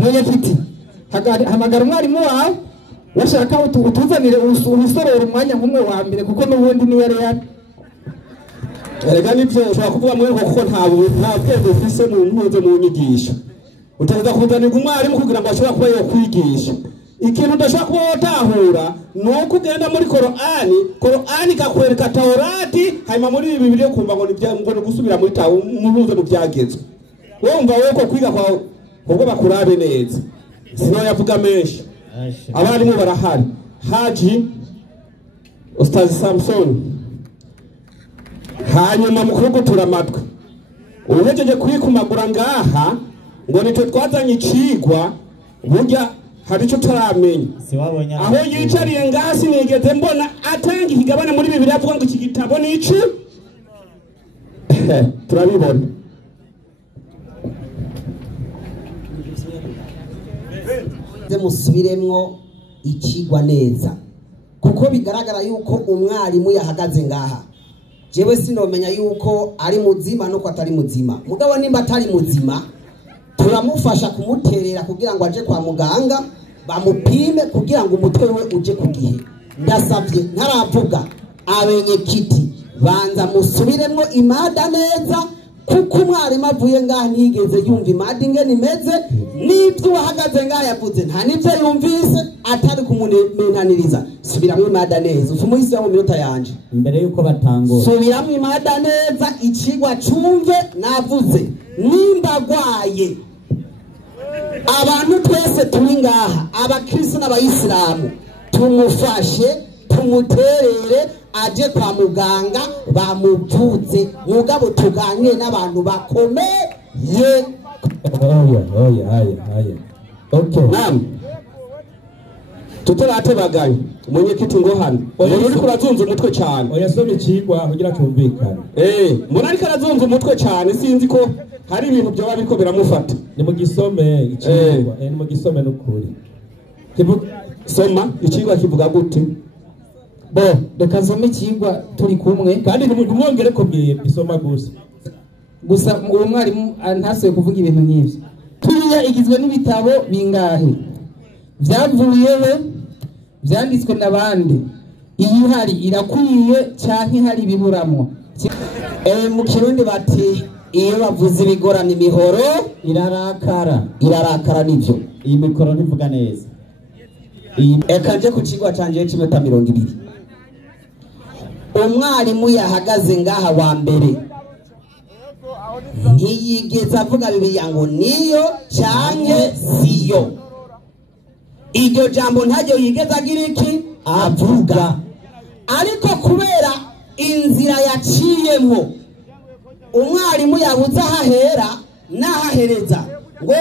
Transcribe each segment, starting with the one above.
Mwenyekiti hamagara umwarimu wawe washaka utuzanire urusororo umwanya nk'umwe wa mbere kuko n'ubundi ni yari erega nivyo ushobora kuvuga mwe kuko nta bwenge ufise mu ntuze mu nyigisho uteza kuzanira umwarimu kugira ngo ashobora kuba yo kwigisha ikintu udashobora kuba wotahura nuko ugenda muri Korani kakwereka Taurati hanyuma muri Bibiliya kumva ngo ni gusubira muri muruze mu byagezwe wumva wewe ko kwiga kwawe ubwo bakurabe neza sino yavuga menshi abarimu barahari Haji Ustaz Samson hanyuma mukuru gutura amatwi uhejeje kwikumagura ngaha ngo nitwe twazanye icigwa burya hari icyo taramenya aho yicariye ngaha sinigeze mbona atanga ikigabane muri Bibiliya avuga ngo iki gitabo ni iki turabibona musubiremwo ikigwa neza kuko bigaragara yuko umwarimu yahagaze ngaha jewe sinomenya yuko ari muzima nuko atari muzima mugabo nimba atari muzima turamufasha kumuterera kugira ngo aje kwa muganga bamupime kugira ngo umutwe we uje ku gihe ndasavye ntaravuga abenyekiti banza musubiremwo imada neza kuko umwarimu avuye ngaha ntigeze yumva imada ingene imeze n'ibyo wahagaze ngaha yavuze nta n'ibyo yumvise atari kumumenaniriza subiramwo imada neza ufu muhisi mu minota yanje imbere yuko batangura subiramwo imada neza icigwa cumve navuze nimba gwaye abantu twese turi ngaha abakristo n'abayisilamu tumufashe tumuterere aje kwa muganga bamuvuze mugabo tuganire n'abantu bakomeye oya okay nam tuteratebaganye umunyekiti ngo hano umuntu uri kurazunza umutwe cyane oya some ikigwa kugira cyumvikane mbona ariko arazunza umutwe cyane sinzi ko hari ibintu byo biriko biramufata ni mu gisome ikigwa ni mu gisome n'ukuri soma ikigwa kivuga gute bo reka nsome ikigwa turi kumwe kandi ntimwongere ko bisoma gusa uwo mwarimu ntasuye kuvuga ibintu nk'ivyo Bibiliya igizwe n'ibitabo bingahe byavuyeho byanditswe n'abandi iyi hari irakwiye canke hari biburamwo mu kirundi bati iyo bavuze ibigorana imihoro irarakara nivyo iyi mikoro ntivuga neza eka nje ku kigwa canje cy'iminota 20 umwarimu yahagaze ngaha wa mbere ntiyigeze avuga Bibiliya ngo niyo canke siyo iryo jambo ntajyo yigeze agira iki avuga ariko kubera inzira yaciyemwo umwarimu yabuze ahahera n'ahahereza ngo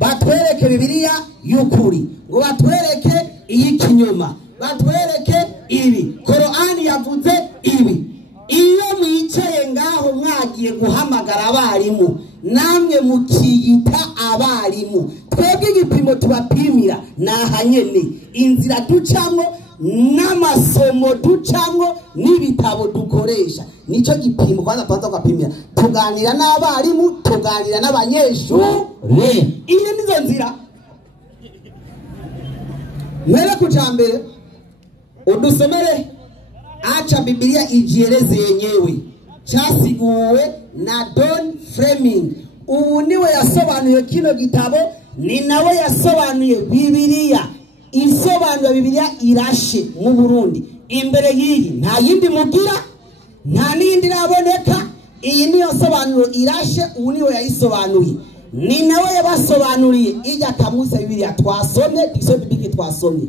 batwereke Bibiliya y'ukuri ngo batwereke iy'ikinyoma batwereke ibi Korani yavuze ibi iyo mwicaye ngaho mwagiye guhamagara abarimu namwe mukiyita abarimu twebwe igipimo tubapimira nahanyene inzira ducamwo n'amasomo ducamwo n'ibitabo dukoresha nico gipimo kwanza tubanza gupimira tuganira n'abarimu tuganira n'abanyeshuri iyo nizo nzira mbere kujambere udusomere acha Bibiliya ijieleze yenyewe cyasiguwe na Don Fleming ubu niwe yasobanuye kino gitabo ni nawe yasobanuye Bibiliya isobanura Bibiliya irashe mu Burundi imbere yiyi nta yindi mugira nta nindi naboneka iyi niyo sobanuro irashe ubu niwe yayisobanuye ni nawe yabasobanuriye ijya kamusa Bibiliya twasomye Bibiliya twasomye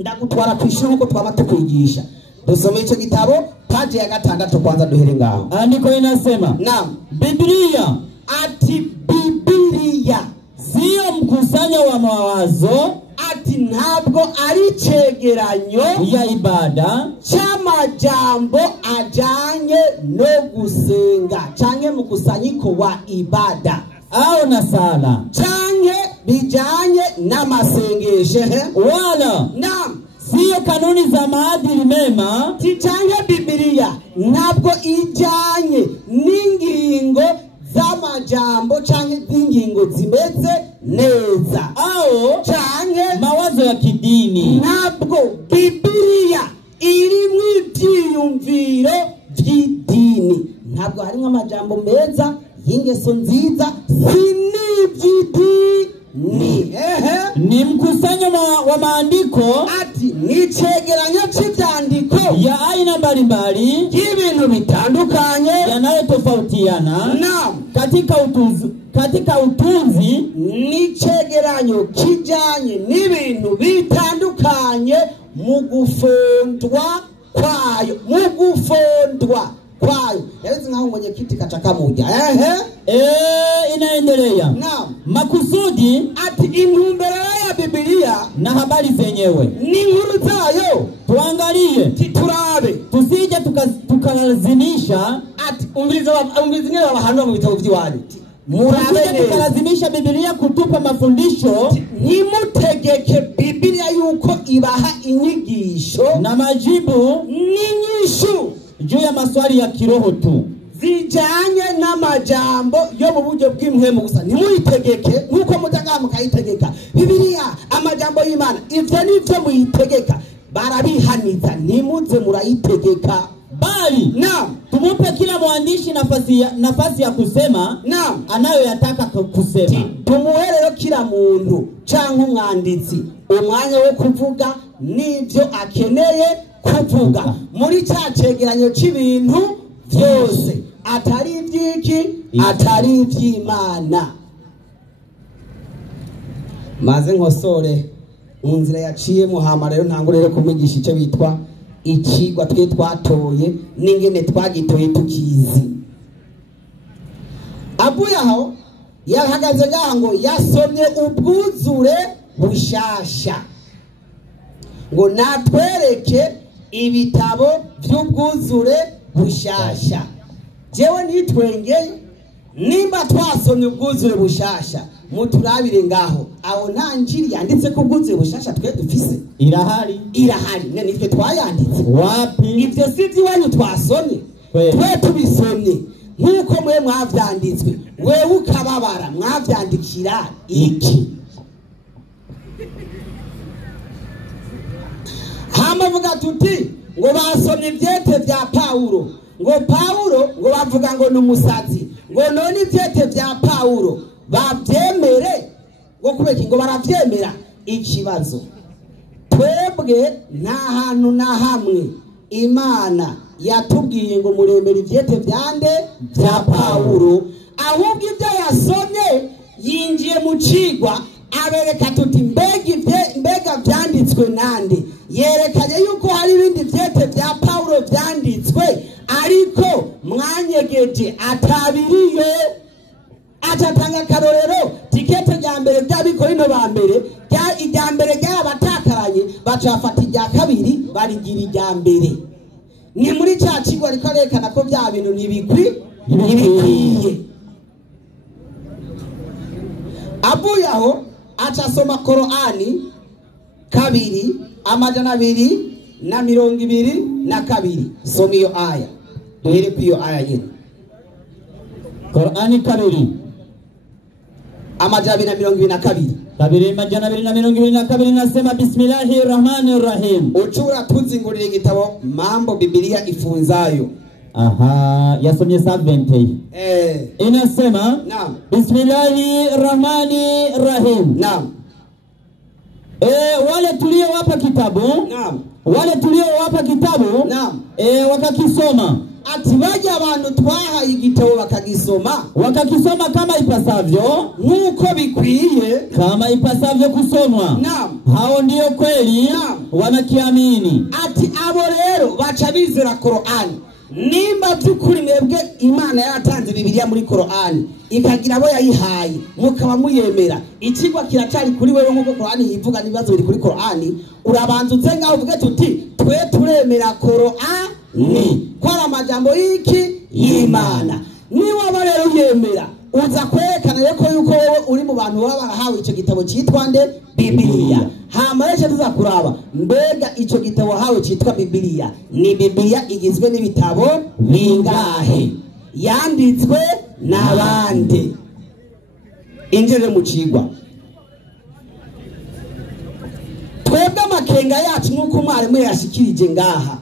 ndagutwara kwishuri uko twaba tukwigisha dusome ico gitabo page ya 6 kwanza duhere ngaho andiko inasema naam Bibiliya ati Bibiliya sio mkusanyo wa mawazo ati ntabwo ari cegeranyo ya ibada c'amajambo ajanye no gusenga canke mu kusanyiko wa ibada au na sala canke bijanye n'amasengesho wala naam sio kanuni za maadili mema ticanye Bibiliya ntabwo ijanye n'ingingo z'amajambo canke z'ingingo zimeze neza au canke mawazo ya kidini. ntabwo Bibiliya irimwo ivyiyumviro vy'idini, ntabwo harimwo amajambo meza y'ingeso nziza, sinivy'idini. Ni mkusanyo wa maandiko ati ni cegeranyo c'ivyandiko ya aina mbalimbali y'ibintu bitandukanye yanayotofautiana katika utunzi ni cegeranyo kijanye n'ibintu bitandukanye mu gufondwa kwayo. Yawezi nkaho mwenyekiti katika moja. Inaendelea. Naam. Makusudi ati intumbero ya Bibiliya na habari zenyewe ni nkuru zayo tuangalie, turabe, tusije tukalazimisha ati umvizingine abahanura mu bitabo by'iwanyu, murabe tukalazimisha Bibiliya kutupa mafundisho, ntimutegeke Bibiliya yuko ibaha inyigisho na majibu n'inyishu juu ya maswali ya kiroho tu zijanye n'amajambo yo mu buryo bw'impwemu gusa. Ntimuyitegeke nkuko mutaga mukayitegeka Bibiliya, amajambo y'Imana ivyo nivyo muyitegeka, barabihaniza, ntimuze murayitegeka. Bali naam, tumupe kila mwandishi nafasi ya kusema naam anayoyataka kusema. Tumuherero kila muntu canke umwanditsi umwanya wo kuvuga nivyo akeneye kuvuga muri ca cegeranyo c'ibintu vyose, atari ivy'iki, atari ivy'Imana. Maze nkosore mu nzira yaciyemo, hama rero ntangurere kumwigisha ico bitwa ikigwa twe twatoye n'ingene twagitoye tukizi. Avuye aho yahagaze ngaha ngo yasomye ubwuzure bushasha, ngo natwereke ibitabo vy'ubwuzure bushasha. Jewe nitwengeye nimba twasomye ubwuzure bushasha, muturabire ngaho aho nta njiri yanditse ko ubwuzure bushasha twe dufise. Irahari ne nitwe twayanditse. Wapi? Ivyo sivyo iwanyu twasomye, twe tubisomye nkuko mwe mwavyanditswe. Wewe ukababara mwavyandikira iki? Hamavuga tuti ngo basomye ivyete vya Paulo, ngo Paulo ngo bavuga ngo numusazi, ngo none ivyete vya Paulo bavyemere, ngo kubeki ngo baravyemera. Ikibazo twebwe nta hantu na hamwe Imana yatubwiye ngo muremere ivyete vyande vya Paulo, ahubwo ibyo yasomye yinjiye mu cigwa abereka tuti mbega vyanditswe nande. Yerekanye yuko hari ibindi vyete vya Paulo vyanditswe ariko mwanyegeje atabiriyo. Atatanga karorero tikete rya mbere by'abikorino ba mbere irya mbere ry'abatakaranye bacafata irya kabiri barigira irya mbere. Ni muri ca cigwa ariko arekana ko bya bintu ntibikwiye. Avuye aho acasoma Korani 2:222. Soma iyo aya, duhere ku iyo aya nyine. Korani 2:222. 2:222 nasema Bismillahirrahmanirrahim. Uchura tuzingurira igitabo Mambo Bibiliya ifunzayo. Aha, yasomye 70. Inasema naam, Bismillahirrahmanirrahim. Naam. Wale tuliowapa kitabu, naam, wale tuliowapa kitabu, naam, wakakisoma. Ati baje abantu twaha igitabo wakakisoma kama ipasavyo, nkuko bikwiye, kama ipasavyo kusomwa. Naam. Hao ndio kweli, naam, wanakiamini. Ati abo rero baca bizera Korani. Nimba byukuri mwebwe Imana yatanze Bibiliya muri Korani ikagira abo yayihaye mukaba muyemera, ikigwa kiracari kuri wewe nkuko Korani yivuga nibazo biri kuri Korani, urabanza uzenga uvuge tuti twe turemera Korani kwa amajambo yiki y'Imana. Niba rero yemera uza kwerekana yuko wowe uri mu bantu baba barahawe ico gitabo cyitwa nde Bibiliya. Hamaresha tuzakuraba mbega ico gitabo hawe cyitwa Bibiliya ni Bibiliya igizwe n'ibitabo bingahe, yanditswe n'abande. Injere mu cigwa amakenga yacu nk'uko umwarimu yashikirije ngaha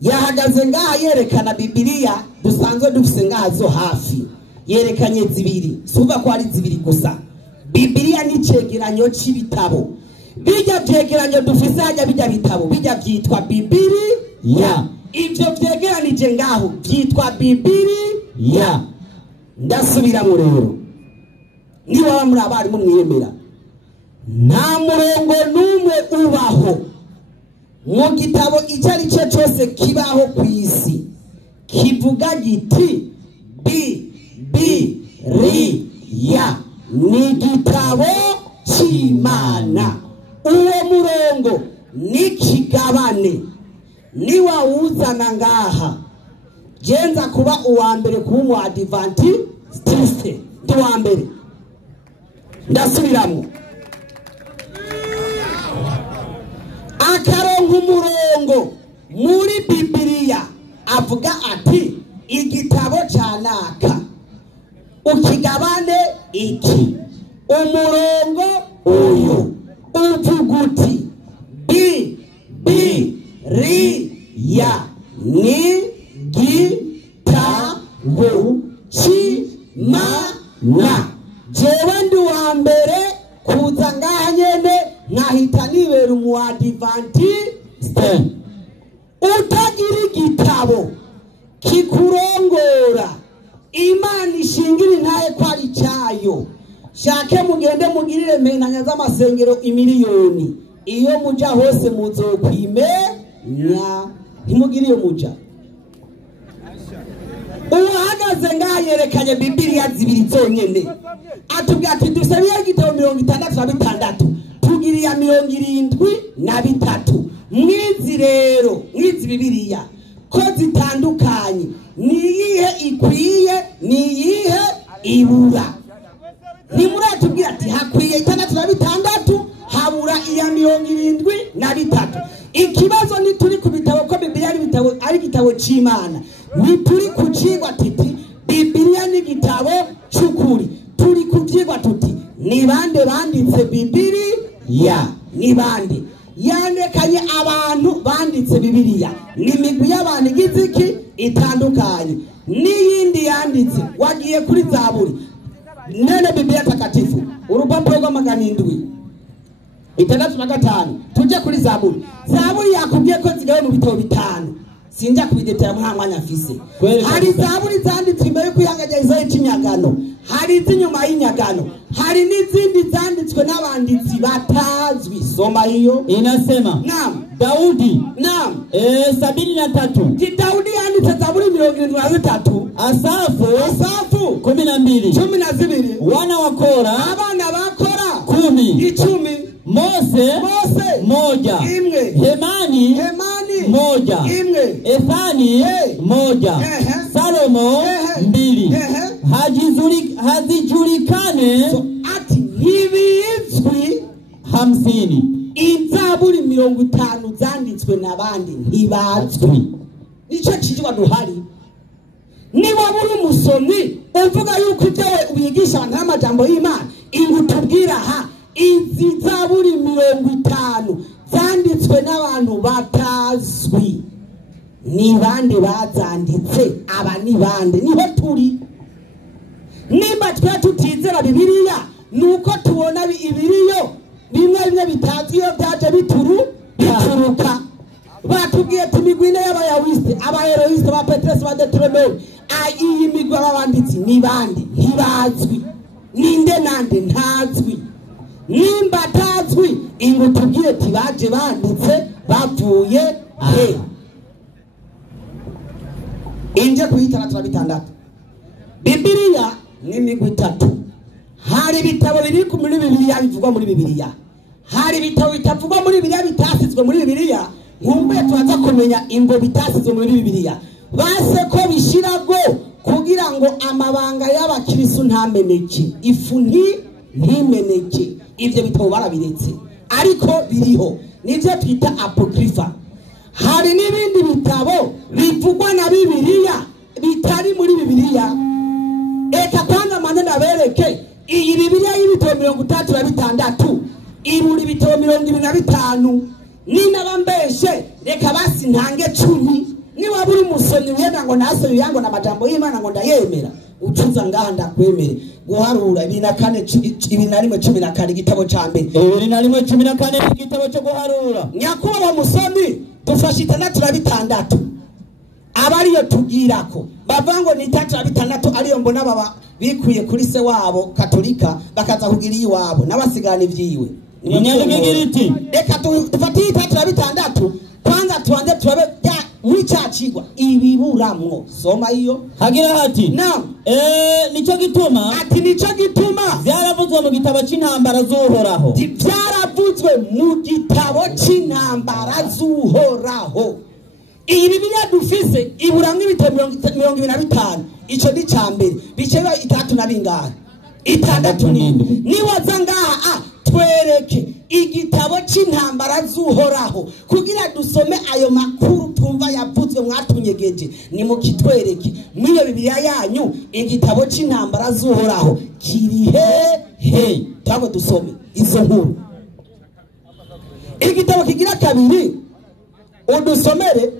yahagaze ngaha yerekana Bibiliya dusanzwe dufise ngaha zo hafi yerekanye zibiri suva ko ari zibiri gusa. Bibiliya ni cegeranyo c'ibitabo bijya vyegeranyo dufise hajya bijya bitabo bijya vyitwa Bibiliya. Ivyo vyegeranije ngaho vyitwa Bibiliya. Ndasubira mu rero niba muri abari mu mwiyemera nta murongo n'umwe ubaho mu gitabo icyo ari cyo cyose kibaho ku isi kivuga giti Bibiliya ni igitabo cy'Imana. Uwo murongo ni kigabane niwawuzana ngaha genza kuba uwa mbere kuba umu adventiste tuwa mbere. Ndasubiramo akaronka umurongo muri Bibiliya avuga ati igitabo cyanaka ukigabane iki umurongo uyu uvuga uti Bibiliya ni gitabo cy'Imana. Jewe ndi wa mbere kuza ngaha nyene nkahita nibera umu adventiste. Utagira igitabo kikurongora Imana ishingira intaye ko ari cyayo shake mugende mugirire menanya z'amasengero imiliyoni iyo muja hose muzokwimenya ntimugire iyo muja. Uhagaze ngaha yerekanye Bibiliya zibiri zonyene atubwira ati dusabiye igitabo 66 tugiriya 73 mwizi rero mwizi Bibiliya ko zitandukanye niyihe ikwiye niyihe ibura. Nimuratubwira ati hakwiye 66 habura iya 73. Ikibazo ni turi ku bitabo ko Bibiliya ari igitabo cy'Imana ni turi kucigwa titi Bibiliya ni igitabo cy'ukuri turi kuvyigwa tuti ni bande banditse Bibiliya ni bande yandekanye abantu banditse Bibiliya ni migwi y'abantu igiziki itandukanye n'iyindi yanditse wagiye kuri Zaburi nene Bibiliya takatifu urupapuro rw'amagana 7 tuje kuri Zaburi yakubwiye ko zigawe mu bitabo 5 sinjya kubidetera mu mwanya afise. Hari Zaburi zanditswe imbere kuyangajya izo y'inyagano hari izinyuma y'inyagano hari n'izindi zanditswe n'abanditsi batazwi. Soma hiyo inasema naam Daudi 73 ki Daudi yanditse Zaburi 73 Asafu 12 wana wa Kora abana ba Kora 10 Mose moja imwe Hemani moja imwe Efani moja Salomo 2 hazijulikane ati ntibizwi 50 Inzaburi 50 zanditswe n'abandi ntibazwi. Nico kijwa duhari niba buri umusomyi uvuga yuko ibyo wigisha abantu n'amajambo y'Imana ingutubwira ha izi Zaburi 50 zanditswe n'abantu batazwi ni bande bazanditse aba ni bande niho turi. Nimba twa tutizera Bibiliya nuko tubona ibiriyo bimwe bitazwi iyo byaje bituruka batubwiye ati imigwine y'abayawiste abaheroiste ba Petrus ba Deuteronomy iyi migwa babanditsi ni bande ntibazwi ninde nande ntazwi. Nimba tazwi ingutubwiye ati baje banditse bavuye he inje kuhita 66. Bibiliya ni migwi 3. Hari bitabo biri ku muri Bibiliya bivugwa muri Bibiliya hari bitabo bitavugwa muri Bibiliya bitasizwe muri Bibiliya nkumbuye twaza kumenya ingo bitasizwe muri Bibiliya base ko bishirago kugira ngo amabanga y'abakristo ntameneke ifu ntimeneke. Ivyo bitabo barabiretse ariko biriho nivyo twita apokrifa. Hari n'ibindi bitabo bivugwa na Bibiliya bitari muri Bibiliya. Eka kwanza manana bereke iyi Bibiliya y'ibitabo 36 iburi bitabo 25 nina bambeshe reka basi ntange 10 niba buri musomyi wenda ngo nasoye yango na majambo y'Imana ngo ndayemera ucuza ngaha ndakwemere guharura 2:14 igitabo ca mbere 2:14 igitabo cyo guharura nyakubahwa musomyi dufashe 6:6 abariyo tugirako bavango ni 3:6 ariyo mbona baba bikuye kuri se wabo katolika bakaza kugira iwabo n'abasigana ivyiwe inyandikigiriti reka dufatiye 3:6 kwanza tuanze turabe muri cyacigwa ibiburamwo soma iyo hagira hati naam nico gituma ati nico gituma vyaravuzwe mu gitabo c'intambara z'uhoraho vyaravuzwe mu gitabo c'intambara z'uhoraho iyi Bibiliya dufise iburamwo ibitabo 25 ico ni cambere biceba 3 na bingahe 6 niwaza ngaha twereke igitabo c'intambara z'uhoraho kugira dusome ayo makuru tumva yavuzwe mwatunyegeje ni mu kitwereke mwiyo Bibiliya yanyu igitabo c'intambara z'uhoraho kiri he tabo dusome izo nkuru igitabo kigira kabiri udusomere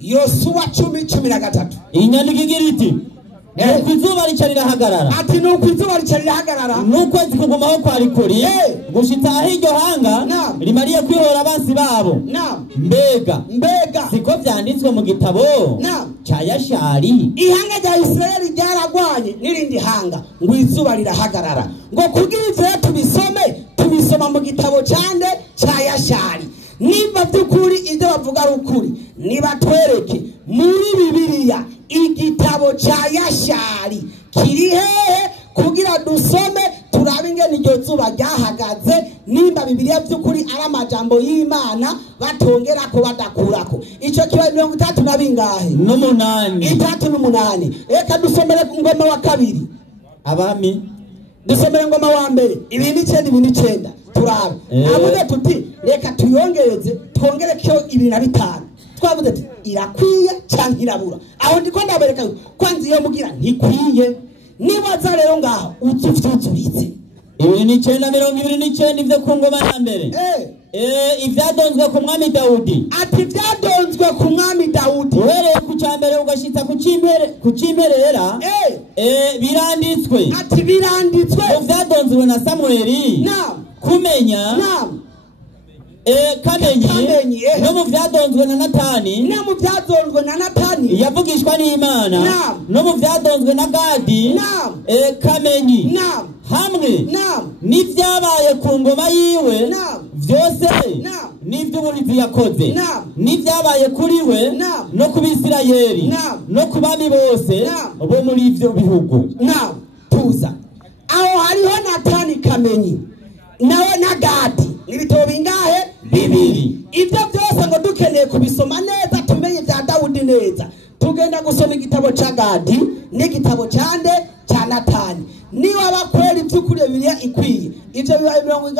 Yosuwa 10:13 inyandikigiriti nuko izuba ricarira hagarara ati nuko izuba ricarira hagarara n'ukwezi kugumaho kwarikuri gushitsa aho iryo hanga rimariye kwihora abansi babo mbega siko vyanditswe mu gitabo ca Yashari ihanga rya Isirayeli ryaragwanye n'irindi hanga ngo izuba rirahagarara ngo kugira ivyo tubisoma mu gitabo cande ca Yashari niba byukuri ivyo bavuga ari ukuri niba twereke muri Bibiliya igitabo ca Yashari kiri hehe kugira dusome turabe ingene iryo zuba ryahagaze nimba Bibiliya byukuri ari amajambo y'Imana batongera ko badakurako ico kiba 30 na bingahe n'umunani 3:8 reka dusomere ngoma wa kabiri abami dusomere ngoma wa mbere 2:9 turabe avuze tuti reka tuyongereze twongere cyo 2:5 twavuze ati irakwiye cyangwa irabura aho ndiko ndabereka kwanza iyo mugira ntikwiye nibaza rero ngaho utsufutsuritse 2:29 ivyo ku ngoma ya mbere ivyadonzwe ku mwami Dawudi ati vyadonzwe ku mwami Dawudi uhereye ku cyambere ugashitsa ku cimperera biranditswe ati biranditswe vyadonzwe na Samueli kumenya kamenyi no mu vyadonzwe na Natani yavugishwa n'Imana no mu vyadonzwe na Gadi kamenyi hamwe n'ivyabaye ku ngoma yiwe vyose n'ivy'ubuhizi yakoze n'ivyabaye kuri we no ku Bisirayeli no ku bami bose bo muri ivyo bihugu tuza aho hariho Natani kamenyi nawe na Gadi ibitabo bingahe 2 ibyo byose ngo dukeneye kubisoma neza tumenye bya Dawudi neza tugenda gusoma igitabo ca Gadi n'igitabo cande ca Natani niba bakwera ibyukuri Bibiliya ikwiye ivyo bibaye 70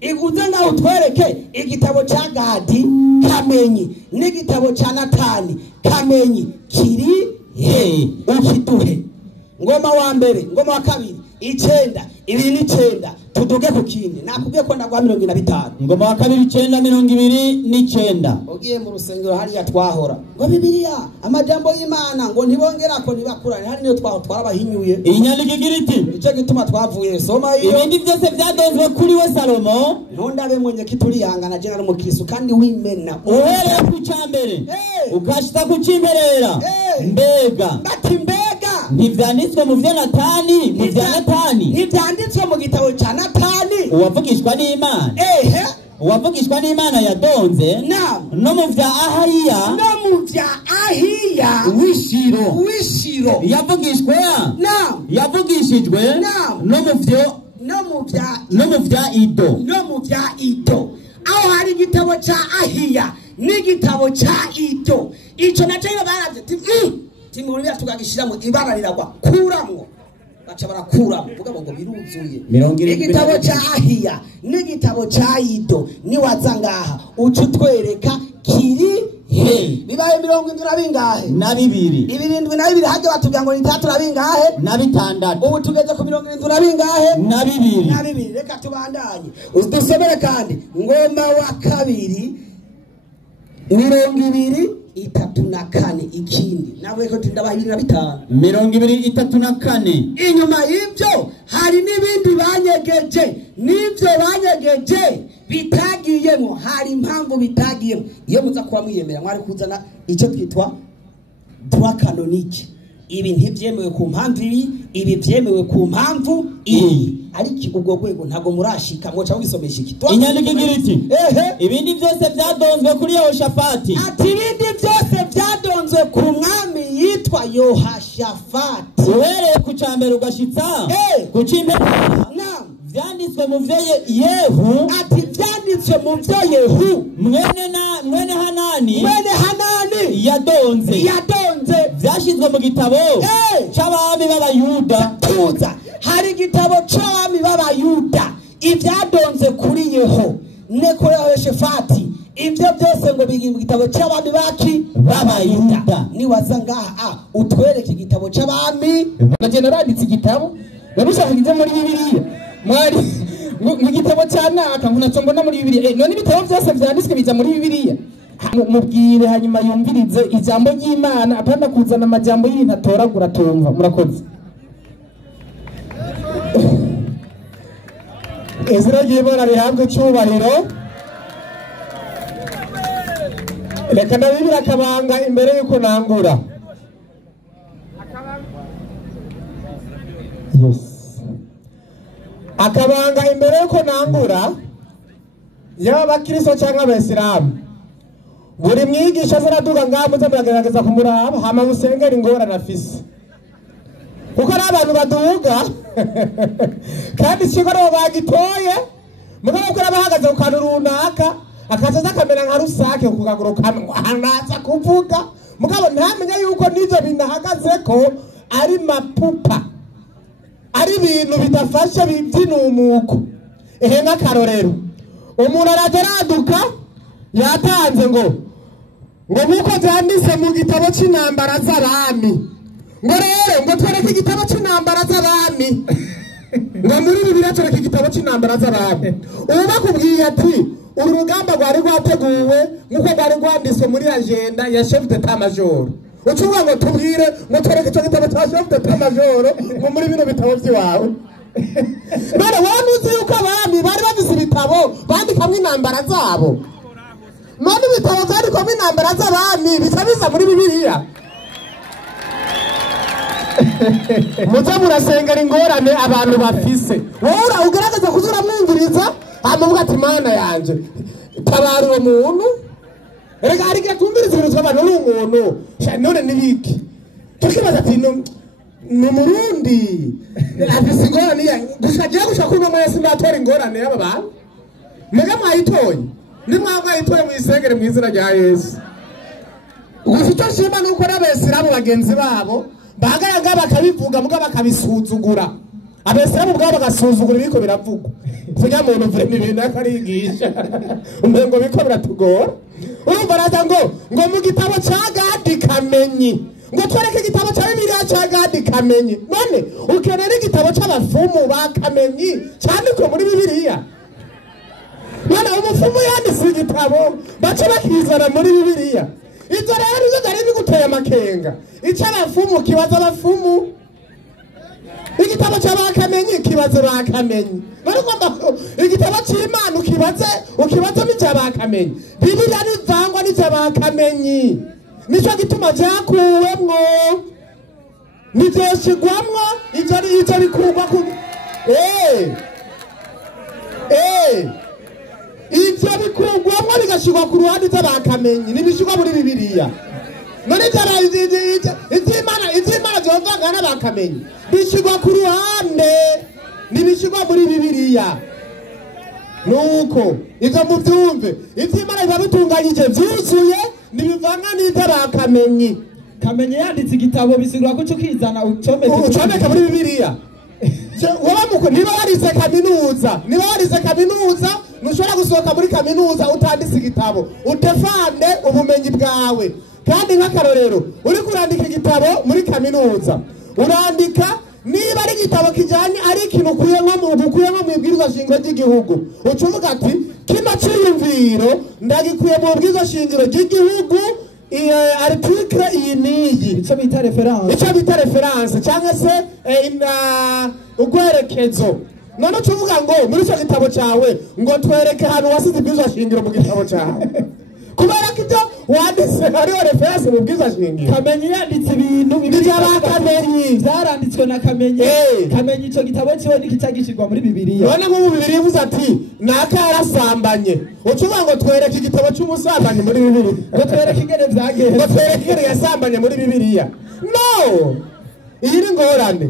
iguze ngaho twereke igitabo ca Gadi kamenyi n'igitabo ca Natani kamenyi kiri he ukiduhe ngoma wa mbere ngoma wa kabiri 9 tuduge ku kindi nakubwiye ko ndagwa 25 ngoma wa kabiri 9:29 ugiye mu rusengero hariya twahora ngo Bibiliya amajambo y'Imana ngo ntibongera ko nibakurane hari niyo twarabahinyuye inyandikigiriti ico gituma twavuye soma iyo ibindi byose byadonzwe kuri we Salomo ntondabe mwenye kiturihangana je nari mukristo kandi wimena uhereye ku cyambere ugashita ku cimperera mbega ntivyanditswe mu vya Natani ntivyanditswe mu gitabo ca Natani uwavugishwa n'Imana uwavugishwa n'Imana yadonze no mu vya Ahiya wishiro yavugishijwe no mu vya Ido aho hari igitabo ca Ahiya n'igitabo ca Ido ico naco baravye timuriya tugagishira mu ibara riragwa kuramwo baca barakuramo vuga ngo biruzuye igitabo ca Ahiya n'igitabo ca Ido niwaza ngaha ucu twereka kiri bibaye 70 na bingahe na 2 72 na 2 hajya batubwira ngo ni 3 na bingahe na 6 ubu tugeze ku 70 na bingahe na 2 na 2 reka tubandanye udusomere kandi ngoma wa kabiri 24 ikindi nawe ko tinda 25 24 inyuma y'ibyo hari n'ibindi banyegeje n'ibyo banyegeje bitagiyemo hari impamvu bitagiyemo iyo muza kuba mwiyemera mwari kuzana icyo twitwa droit canonique ibi ntibyemewe ku mpamvu ibi byemewe ku mpamvu ariko ubwo rwego ntago murashika mwo cyangwa gisomesha iki inyandiko igira iti ibindi byose byadonzwe kuri Yehoshafati ati ibindi byose byadonzwe ku mwami yitwa Yehoshafati uhereye ku cambere ugashitsa ku c'imbere vyanditswe mu vyo Yehu ati vyanditswe mu vyo Yehu mwene Hanani yadonze vyashizwe mu gitabo c'abami b'Abayuda tuza hari igitabo c'abami b'Abayuda ivyadonze kuri Yehu neko Yehoshafati ibyo byose ngo bigi mu gitabo c'abami baki b'Abayuda niwaza ngaha utwereke igitabo c'abami bagenda banditse igitabo barushakije muri Bibiliya mwari mu gitabo cyanaka nkunaco mbona muri Bibiliya none ibitabo byose vyanditswe bija muri Bibiliya mubwire hanyuma yumvirize ijambo ry'Imana apana kuzana amajambo y'ibintu atoragura tumva murakoze izina ry'Imana rihabwe icyubahiro reka ndabibira akabanga imbere yuko nangura akabanga imbere yuko nangura yaba abakristo cyangwa abasilamu buri mwigisha zaraduga ngaho muze muragerageza kumuraba hama musengera ingorane afise kuko ari abantu baduga kandi ikigo aribo bagitoye mugabo ko bahagaze ku kantu runaka akazaza akamera nka rusake ku kaguru kamwe anaza kuvuga mugabo ntamenya yuko n'ivyo binahagaze ko ari mapupa ari ibintu bidafashe by'inumuko nk'akarorero umuntu aradaraduka yatanze ngo nuko byanditse mu gitabo c'intambara z'abami ngo rero ngo twereke igitabo c'intambara z'abami ngo muri Bibiliya twereke igitabo c'intambara z'abami ubu bakubwiye ati uru rugamba rwari rwateguwe nk'uko rwari rwanditswe muri agenda ya chef d'état major ucuvuga ngo tubwire ngo twereke icyo gitabo cya chef d'état major ngo muri bino bitabo by'iwawe none wowe nuzi yuko abami bari bafise ibitabo bandikamwo intambara zabo none ibitabo byandikwamo intambara z'abami bica biza muri Bibiliya muze murasengera ingorane abantu bafise wowe ugaragaza kuza uramwumviriza amuvuga ati mana yanje tabara uwo muntu rega hari igihe twumviriza ibintu tw'abantu n'umuntu none n'ibiki tukibaza ati ni Murundi afise ingorane gushaka uno mwese ndatora ingorane y'aba bantu mwega mwayitoye ndi mwayitoye mwisengere mu izina rya Yesu gusa icyo nshima nuko n'abesiramu bagenzi babo bagaraga bakabivuga muga bakabisuzugura abesiramu bwabo bagasuzugura ibiko biravugwa kugira muntu vrema ibintu akarigisha umengo biko biratugora urumva araza ngo mu gitabo cya Gadi Kamenyi ngo twereke igitabo cya Bibiliya cya Gadi Kamenyi none ukenera igitabo cy'abafumu ba Kamenyi cyandikwe muri Bibiliya none umufumu yanditse igitabo baca bakizana muri Bibiliya ibyo rero ibyo byari biguteye amakenga icy'abafumu kibaza abafumu igitabo cy'abakamenyi kibaze bakamenyi barugomba igitabo cy'Imana ukibaze n'icy'abakamenyi Bibiliya nivangwa n'icy'abakamenyi nicyo gituma byakuwemwo nivyoshigwamwo ivyo bikurwa ku ivyo bikurwamwo bigashigwa ku ruhande z'abakamenyi nibishigwa muri Bibiliya none ivy'Imana vyovanga n'abakamenyi bishigwa ku ruhande nibishigwa muri Bibiliya nuko ivyo muvyumve ivy'Imana biba bitunganyije vyuzuye nibivanga n'ivy'abakamenyi Kamenyi yanditse igitabo bisigura ko ukizana ucomeka muri Bibiliya niba warize kaminuza ntushobora gusohoka muri kaminuza utanditse igitabo utefande ubumenyi bwawe. Kandi nk'akarorero uri kurandika igitabo muri kaminuza urandika niba ari igitabo kijyanye ari ikintu ukuyemo mu ibwirizwa shingiro ry'igihugu, ucuvuga ati kino cyiyumviro ndagikuye mu bwirizwa shingiro ry'igihugu, article iyi niyi, icyo bita reference cyangwa se ugwerekezo. None ucuvuga ngo muri icyo gitabo cyawe ngo twereke ahantu wasize ibwirizwa shingiro mu gitabo cyawe, kubera ko ibyo wanditse hariho reference mu bwirizwa shingiro. Kamenyi yanditse ibintu by'abakamenyi byaranditswe na Kamenyi. Kamenyi icyo gitabo cyiwe n'ikicagishyirwa muri Bibiliya. None nk'ubu Bibiliya ivuze ati naka yarasambanye, ucuvuga ngo twereke igitabo cy'umusambanyi muri Bibiliya, ngo twereke ingene byagenze, ngo twereke ingene yasambanye muri Bibiliya. No, iyi ni ngorane.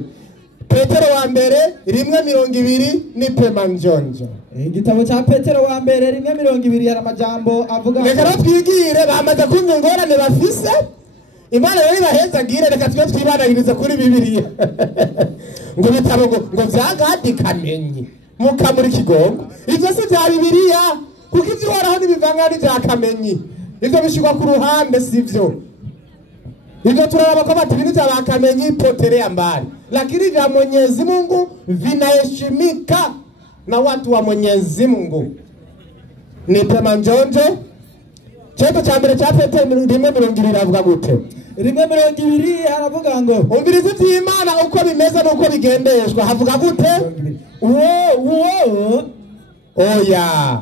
Petero wa mbere 1:20 ni pemanjonjo. Igitabo cya Petero wa mbere 1:20 hari amajambo avuga. Reka twigire bamaze kumva ingorane bafise, Imana rero ibahezagire, reka twe twibanagiriza kuri Bibiliya. Ngo bitabo ngo byagadi Kamenyi mukamuri kigongo, ivyo si bya Bibiliya, kuko ivyo waraho nibivanga n'ibya Kamenyi, ivyo bishikwa ku ruhande sivyo. Hivyo tunaraba kwa batibini za Bakamenyi potelea mbali, lakini vya Mwenyezi Mungu vinaheshimika na watu wa Mwenyezi Mungu. Ni pemanjonjo. Chembo cha mbere cha Petero 1:20 avuga gute? 1:20 haravuga ngo umvirize ivy'Imana uko bimeze nuko bigendeshwa. Havuga gute? Oya.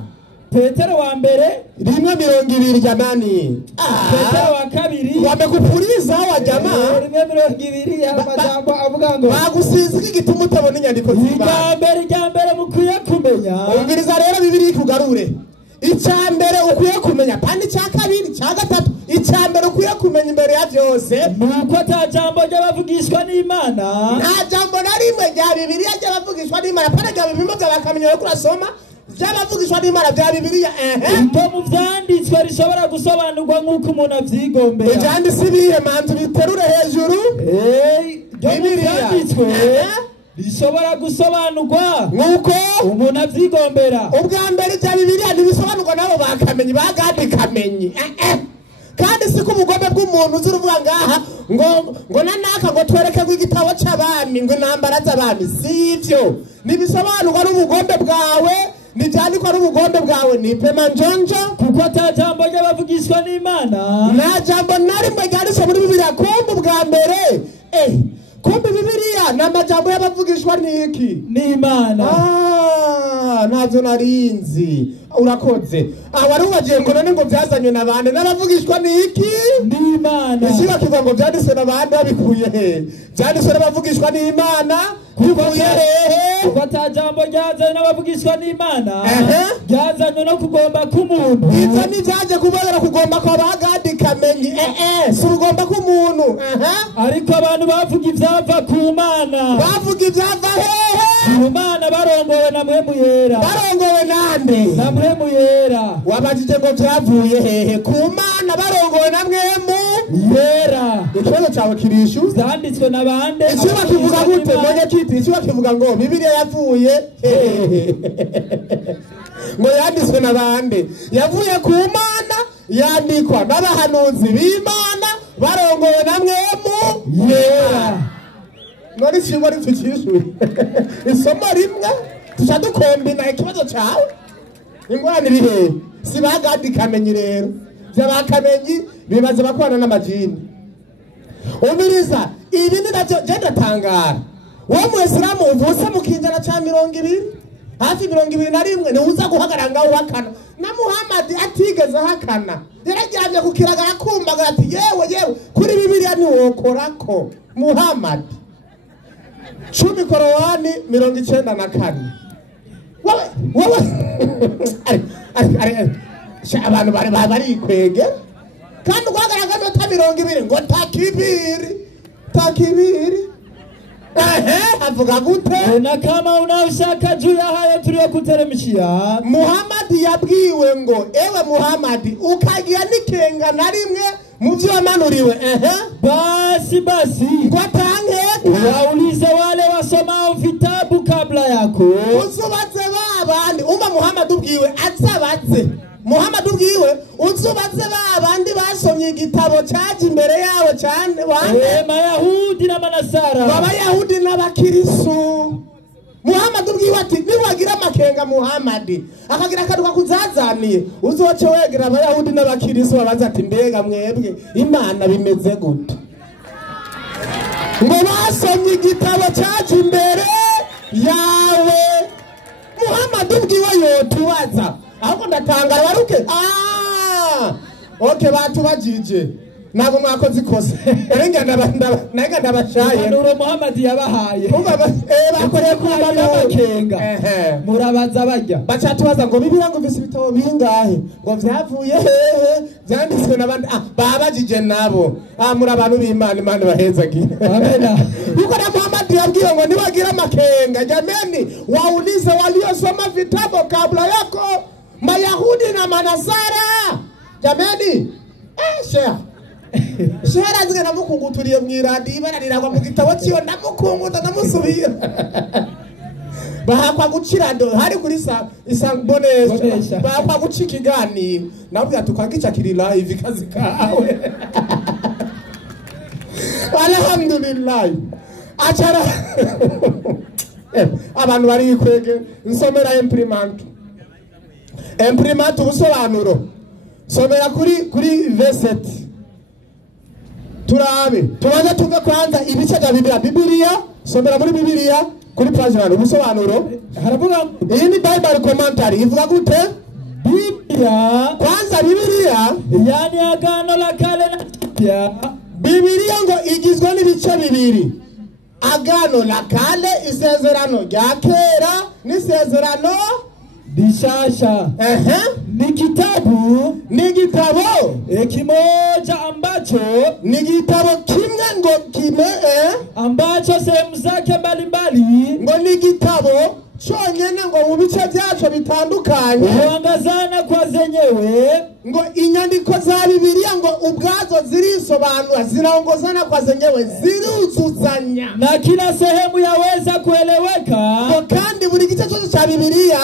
Petero wa mbere 1:20 jamani. Petero wa kabiri wamekupuriza wa jamaa. 1:20 amajambo avuga ngo bagusize igituma utabona inyandiko z'Imana. Icyambere mukwiye kumenya. Umviriza rero Bibiliya ikugarure. Icyambere ukwiye kumenya, kandi cya kabiri cya gatatu. Icyambere ukwiye kumenya imbere ya byose nuko atajambo ry'abavugishwa n'Imana, nta jambo na rimwe rya Bibiliya ry'abavugishwa n'Imana, paraga bibimo by'Abakamenyi yo kurasoma by'abavugishwa n'Imana bya Bibiliya. Ibyo mu byanditswe rishobora gusobanurwa nk'uko umuntu avyigombera. Ibyanditswe bihe manzu biterure hejuru. Bibiliya rishobora gusobanurwa nk'uko umuntu avyigombera. Ubwa mbere bya Bibiliya ntibisobanurwa nabo Bakamenyi bagadi Kamenyi. Kandi siko ubugombe bw'umuntu uzuruvuga ngaha ngo nanaka ngo twereke igitabo cy'abami ngo intambara z'abami, sivyo. Nibisobanurwa n'ubugombe bwawe, nibyandikwa n'ubugombe bwawe, ni pemanjonjo, kuko atajambo ry'abavugishwa n'Imana nta jambo na rimwe ryanditswe muri Bibiliya. Kumbe ubwa mbere kumbe Bibiliya n'amajambo y'abavugishwa n'iki? N'Imana. Ntabyo narinzi. Urakoze. Wari ubagiye ngo none ngo byazanywe n'abandi n'abavugishwa n'iki? N'Imana. Isi bakivuga ngo byanditswe n'abandi babikuye he? Byanditswe n'abavugishwa n'Imana, bikuye hehe? Kuko atajambo ryazanywe n'abavugishwa n'Imana ryazanywe no kugomba k'umuntu. Ibyo ntibyaje kubera kugomba kwa bagadi Kamenyi. Si ugomba k'umuntu. Ariko abantu bavuga ibyava ku Mana. Bavuga ibyava hehe? Ku Mana barongowe na Mpwemu Yera. Barongowe nande? Na Mpwemu Yera. Wabajije ngo byavuye hehe? Ku Mana barongowe na Mpwemu Yera. Ikibazo cyawe kirishu zanditswe n'abande. Icyo bakivuga gute? Mwenye kiti icyo bakivuga ngo Bibiliya yavuye hehe? Ngo yanditswe n'abande. Yavuye ku Mana, yandikwa n'abahanuzi b'Imana barongowe na Mpwemu Yera. None kimwe ari tukishuye. Isomo rimwe tuca dukombina ikibazo cyawe. Ingorane iri hehe? Si bagadi Kamenyi rero. By'Abakamenyi bibaze bakwana n'amajini. Umiriza ibi ni nacyo genda tangara. Wowe mu Islamu uvuse mu kinjana cya 20 hafi 21 ni uza guhagarara ngaho uhakana. Na Muhammad atigeze ahakana. Yarajyanye ku kiragara kumbaga ati yewe kuri Bibiliya ni wokorako. Muhammad 10 Korowani 94. Wowe abantu bari kwege kandi uhagaragara nota 20 ngo takibiri. Avuga gute? Na kama unashaka juu ya hayo tuliyokuteremshia. Muhammad yabwiwe ngo ewe Muhammad ukagira nikenga na rimwe mu byo wamanuriwe. Basi ngo atange waulize wale wasomao vitabu kabla yako. Usubatse babandi umba Muhammad ubwiwe azabaze Muhammad ubwiwe uzubaze babandi basomye igitabo cyaje imbere yawe cyane Abayahudi n'abanasara Abayahudi n'abakirisu Muhammad ubwiwe ati niwagira amakenga Muhammad akagira akaduka kuzazaniye uzoce wegera Abayahudi n'abakirisu babaza ati mbega mwebwe Imana bimeze gute ngo basomye igitabo cyaje imbere yawe Muhammad ubwiwe yotubaza ahubwo ndatangara waruke okay batubajije ntabwo mwakoze ikosa nenga ndabashaye nuro Muhammad yabahaye bakoreye ku makenga murabaza bajya bacatubaza ngo Bibiliya ngo visi bitabo bingahe ngo vyavuye hehe byanditswe n'abandi babajije nabo muri abantu b'Imana Imana bahezagiye amen yuko na Muhammad yabwiye ngo niwagira makenga jameni waulize waliosoma vitabu kabla yako Mayahudi na Manasara jameni Shera zige namukunguturiye mwiradi ibararira mu gitabo cyo namukunguta namusubira bahakwa gucirando hari kuri isangboneza bahakwa gucika iganiro nabwo yatukagica kiri live kazi kawe alhamdulillah achara abantu bari kwege nsomera imprimant ubusobanuro somera kuri verset turabe tubanza tuve kwanza ibice bya Bibiliya somera muri Bibiliya kuri page 1 ubusobanuro haravuga iyi ni Bible commentary ivuga gute Bibiliya kwanza Bibiliya yani agano la kale na jipya Bibiliya ngo igizwe n'ibice bibiri agano la kale isezerano rya kera n'isezerano Dishasha ni kitabu kimoja ambacho ni kitabu kimwe ngo kime ambacho sehemu zake mbalimbali ngo ni kitabu cyonyene ngo mu bice byaco bitandukanye huangazana kwa zenyewe ngo inyandiko za Bibiliya ngo ubwazo zirisobanura zinaongozana kwa zenyewe ziruzuzanya na kila sehemu yaweza kueleweka ngo kandi buri gice cyose cha Bibiliya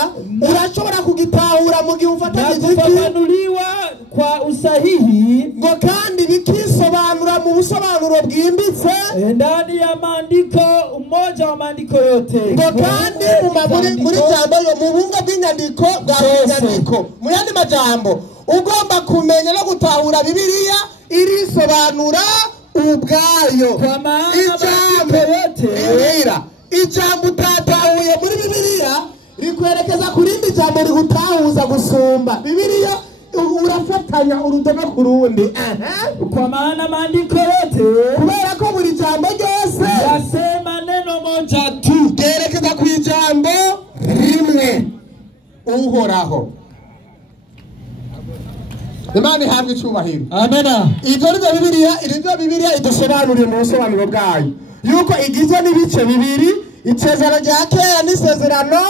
urashobora kugitahura mu gihe ufatanye kufafanuliwa kwa usahihi ngo kandi bikisobanura mu busobanuro bwimbitse ndani ya maandiko umoja wa maandiko yote ngo kandi muri jambo yo mu bunga bw'inyandiko bwa nyandiko mu yandi majambo ugomba kumenya no gutahura Bibiliya irisobanura ubwayo kwa maana yote ijambo utatahuye muri Bibiliya rikwerekeza kurindi jambo rigutahuza gusumba Bibiliya urafatanya urudome ku rundi kwa maana maandiko yote kubera ko buri jambo ryose yasema neno moja tu ryerekeza ku ijambo rimwe uhoraho Imana ihabwe icyubahiro amena ibyo Bibiliya idusobanurira mu busobanuro bwayo yuko igizwe n'ibice bibiri isezerano rya kera n'isezerano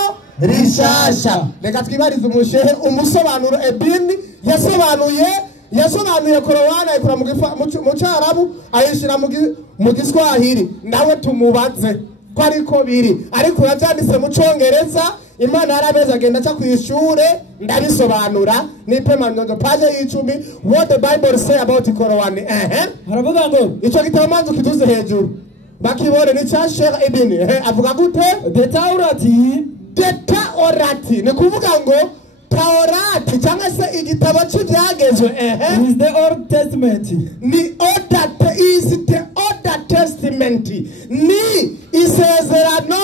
rishasha reka twibarize umushehe umusobanuro Edini yasobanuye Korowani ayikura mu Cyarabu ayishira mu Giswahili nawe tumubaze ko ariko biri ariko yabyanditse mu Cyongereza Imana yarabeza agenda aca ku ishure ndabisobanura ni pemanyo page y'icumi what the Bible say about Korowani haravuga ngo ico gitabo manzu kiduze hejuru bakibore ni cha Sheikh Ibn avuga gute the Taurati ni kuvuga ngo Taurati cyangwa se igitabo cy'ibyagezwe is the Old Testament ni the Old Testament ni isezerano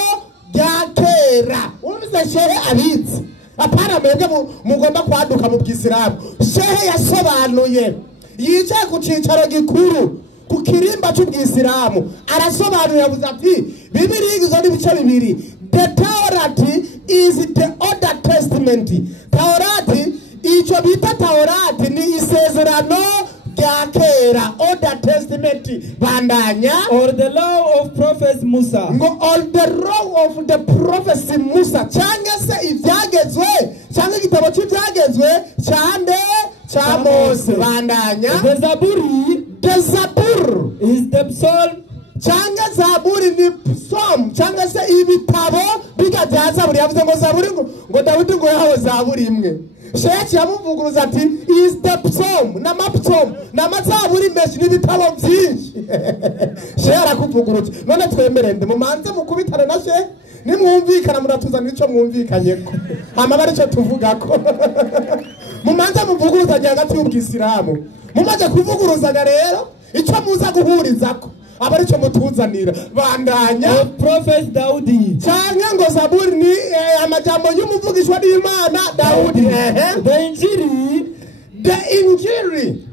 rya kera umeze shehe abitse apana mwebwe mugomba kwaduka mu bw'Isilamu shehe yasobanuye yicaye ku cicaro gikuru ku kirimba cy'ubw'Isilamu arasobanura yavuze ati Bibiliya igizwe n'ibice bibiri the Taurati is the Old Testament Taurati icyo bita Taurati ni isezerano rya kera Old Testament bandanya or the law of prophet Musa ngo or the law of the prophet Musa cyangwa se ibyagezwe cyangwa igitabo cy'ibyagezwe cyande cha Mose bandanya the Zabur is the psalm cyangwa Zaburi ni psalm cyangwa se ibitabo biga bya zaburi yavuze ngo zaburi ngo Dawidi ngo yahawe zaburi imwe shehe yamuvuguruza ati is the psalm n'amapsalm n'amazaburi menshi n'ibitabo byinshi shehe arakuvugurutse none twemerende mumanze mukubitane na shehe nimwumvikana muratuzanira icyo mwumvikanyeko hama bari cyo tuvugako mumanze muvuguruzanya hagati y'ubwisilamu mumaze kuvuguruzanya rero icyo muza guhurizako aba aricyo mutuzanira bandanya Prophet Daudi cyangwa ngo zaburi ni amajambo y'umuvugishwa n'Imana Daudi the injiri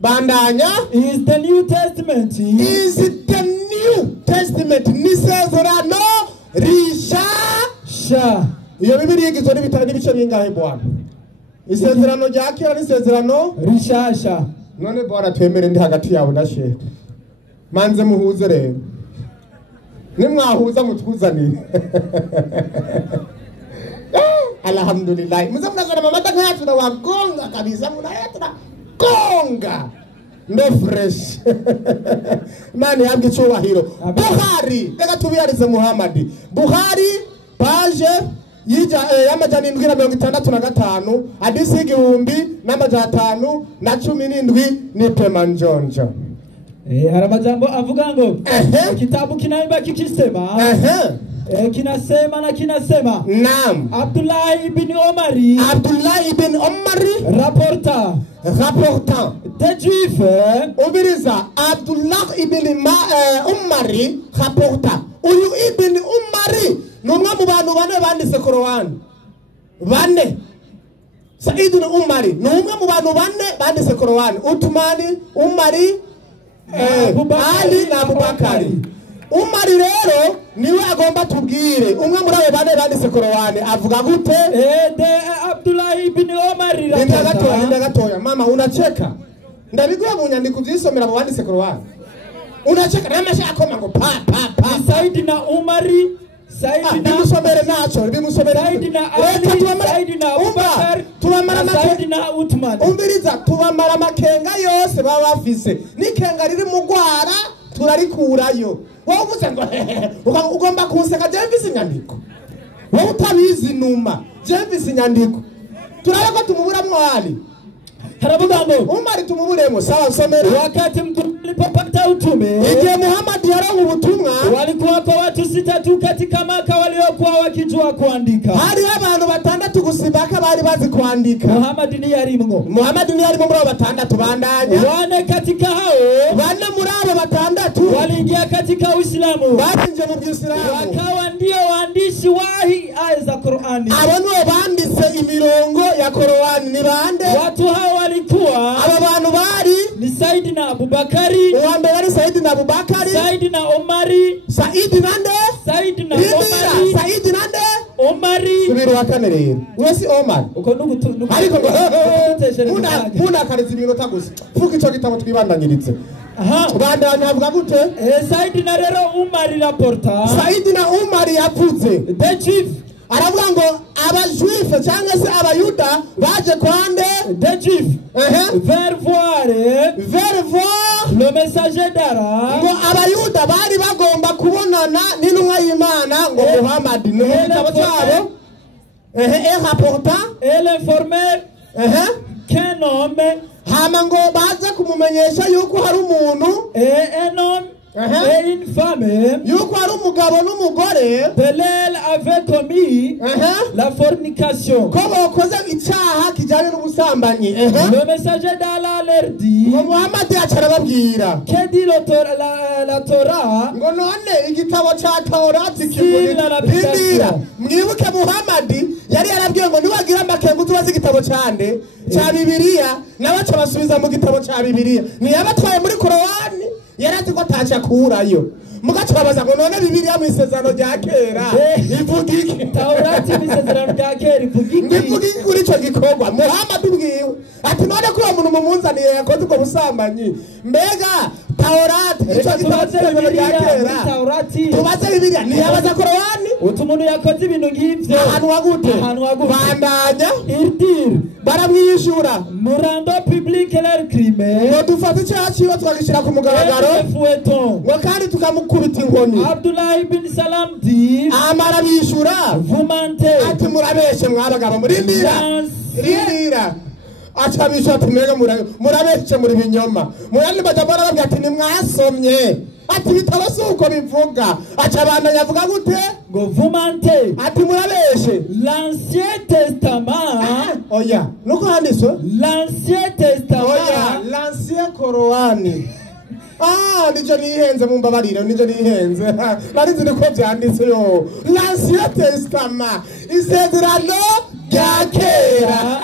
bandanya is the New Testament ni isezerano rishasha iyo Bibiliya igizwe n'ibitabo n'ibice bingahe bwana isezerano rya kera n'isezerano rishasha none bwana twemere ndi hagati yawe na shehe manze muhuze rero nimwahuza mutuzanire alhamdulillah muze mnazana mamata nkaya na wagonga kabisa mnayetna gonga no fresh mani yabwe cyubahiro Buhari reka tubiyarize Muhammad Buhari page yija y'amajana 765 hadisi y'igihumbi n'amajana 517 ni Pemanjonjo. Hari amajambo avuga ngo kitabu kinaimba kikisema kinasema naam Abdullah ibn Omari rapportant des Juifs ubiriza Abdullah ibn Omari rapportant uyu ibn Omari numwe mu bantu bane banditse Qur'an bane Said ibn Omari numwe mu bantu bane banditse Qur'an Uthmani Omari Ali na Abubakari Umari rero niwe agomba tubwire umwe muri abo bane banditse Qur'an avuga gute Abdullah ibn Omari ndagatoya mama unacheka ndabiguye mu nyandiko zisomera abo banditse Qur'an unacheka namasha akoma ngo pa Said na Umari bimusomere nacho bimusomere Said na Ali Said na Abubakar Said na Uthman umbiriza tubamara makenga yose baba bafise nikenga riri mu gwara turarikurayo wowe uvuze ngo ugomba kunseka Jemvise inyandiko wowe utabizi numa Jemvise inyandiko turabako tumuburamwo hali haravuga ngo Umari tumuburemo sawa somera wakati mtume alipopata utume igihe Muhammad yaronka ubutumwa walikuwa kwa watu 6 tu katika Maka waliokuwa wakijua kuandika hari abantu 6 gusibaka bari bazi kuandika Muhammad ni yarimwo muri abo 6 bandanya wane katika hao bane muri abo 6 waliingia katika Uislamu barinje mu Uislamu wakawa ndio waandishi wahi aya za Qur'ani abantu banditse imirongo ya Qur'ani ni bande watu hao walikuwa aba bantu bari ni Said na Abubakari uwa mbere ari Said na Abubakari Said na Omari Said nande Said na Omari Said nande Omari subira wa kane rero wese Omar uko nugutu ariko muna kariza iminota gusa fuka icyo gitabo twibandanyiritse bandanya avuga gute Said na rero Umari rapporta Said na Umari yavuze the chief aravuga ngo abajuife cyangwa se abayuda baje kwande the chief vers voir le messager d'Ara ngo abayuda bari bagomba kubonana n'intumwa y'Imana ngo Muhammad ni igitabo cyabo rapportant et l'informer qu'un homme hama ngo baze kumumenyesha yuko hari umuntu un homme et une femme yuko hari umugabo n'umugore Belel avait commis la fornication ko bokoze icyaha kijyanye n'ubusambanyi le messager d'Allah leur dit Muhammad yacarababwira que dit la Torah ngo none igitabo cya Taurati kivuga mwibuke Muhammad yari yarabwiye ngo niwagira amakengu tubaze igitabo cyande cya Bibiliya nabaca basubiza mu gitabo cya Bibiliya niyabatwaye muri Qur'an yarati ko tacakurayo mugacabaza ngo none Bibiliya mu isezerano rya kera ivuga iki Taurati mu isezerano rya kera ivuga iki kuri ico gikorwa Muhammad ubwiwe ati none ko umuntu mumunzaniye yakoze ubwo busambanyi mbega Taurati ico gitabo rya kera tubaze Bibiliya niyabaza Qur'an umuntu yakoze ibintu nk'ivyo ahantu wagute bandanya irdir baramwishyura nous rendons public leur crime ngo dufate icyaha cyiwe tukagishyira ku mugaragaro et le fouettons. ngo kandi tukamukubita inkoni Abdullah ibn Salam dit, amara bishyura vous mentez. ati murabeshye mwabagabo murindira rindira aca bishyura ati mwega murabeshye muri binyoma murandi bajya barababwira ati nimwasomye ati bitabo si uko bivuga aca abantu yavuga gute ngo vous mentez. ati murabeshye L'Ancien Testament, oya nuko handitswe l'Ancien oya Testament, l'ancien korowani nijo nihenze mumbabarire nijo nihenze narizi niko byanditse yo l'ancien testament isezerano rya kera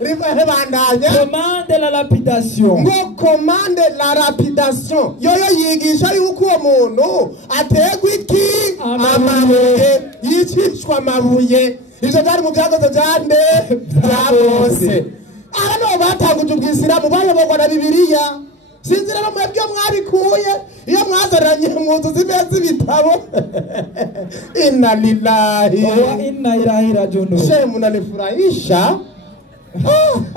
rivahe bandanya commande la lapidation. ngo commande la lapidation yoyo yigisha yuko uwo muntu ategwa iki amabuye yicishwa amabuye ivyo byari mu byagozo byande bya Mose no batanguje ubwisiramu bayoborwa na Bibiliya sinzira no mwebwe mwabikuye iyo mwazaranye muzu zimeze ibitabo inna lillahi wa inna ilaihi rajiun. shemu nalifurahisha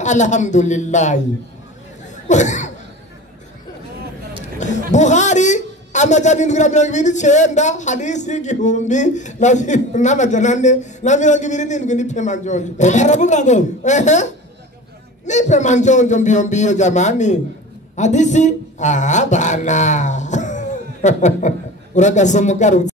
alhamdulillah Buhari amajana 729 hadisi igihumbi n'amajana 427 ni pema njonjo Aravuga ngo ni pema njonjo mbio jamani hadisi bana uragasoma ugarutse